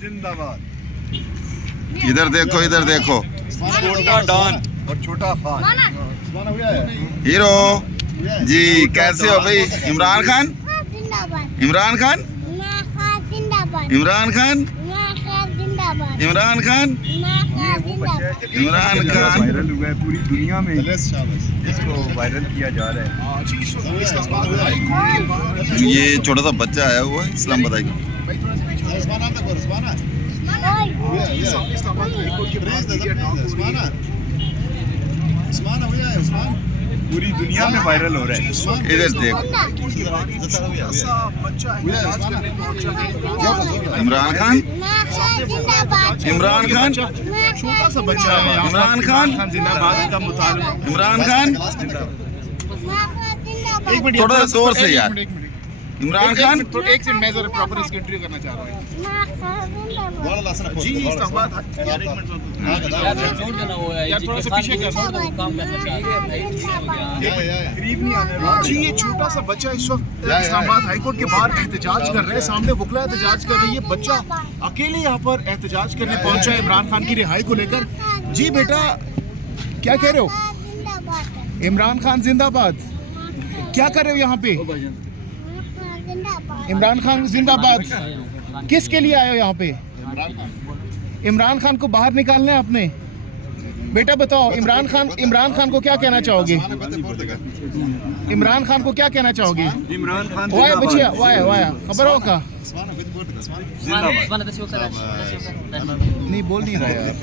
जिंदाबाद। इधर देखो, इधर देखो। छोटा डॉन और छोटा खान। हीरो जी, कैसे हो भाई? इमरान खान, इमरान खान, इमरान खान, इमरान खान, इमरान खान। वायरल हुआ है पूरी दुनिया में, इसको वायरल किया जा रहा है। ये छोटा सा बच्चा आया हुआ है इस्लाम बताई। पूरी दुनिया में वायरल हो रहा है। इधर देखो, इमरान खान, इमरान खान, छोटा सा बच्चा है। इमरान खान, जिंदाबाद का मुताबिक। इमरान खान। एक मिनट, थोड़ा सा जोर से यार। इमरान खान। एक सेकंड, मैं जरा प्रॉपर इसकी इंटरव्यू करना चाह रहा हूँ। जी इस्लामाबाद, यार एक मिनट यार, थोड़ा सा पीछे कर। करीब नहीं आने वाला। जी ये छोटा सा बच्चा इस वक्त इस्लामाबाद हाईकोर्ट के बाहर एहतजाज कर रहा है। सामने वकला एहतजाज कर रही है। बच्चा अकेले यहाँ पर एहतजाज करने पहुंचा है इमरान खान की रिहाई को लेकर। जी बेटा क्या कह रहे हो? इमरान खान जिंदाबाद। क्या कर रहे हो यहाँ पे? इमरान खान जिंदाबाद। किसके लिए आए हो यहाँ पे? इमरान खान को बाहर निकालना है आपने। बेटा बताओ, इमरान खान को क्या कहना चाहोगे? इमरान खान को क्या कहना चाहोगे? इमरान खान वाया बच्चिया, वाया खबर हो का? जिंदाबाद। नहीं बोल नहीं रहा यार।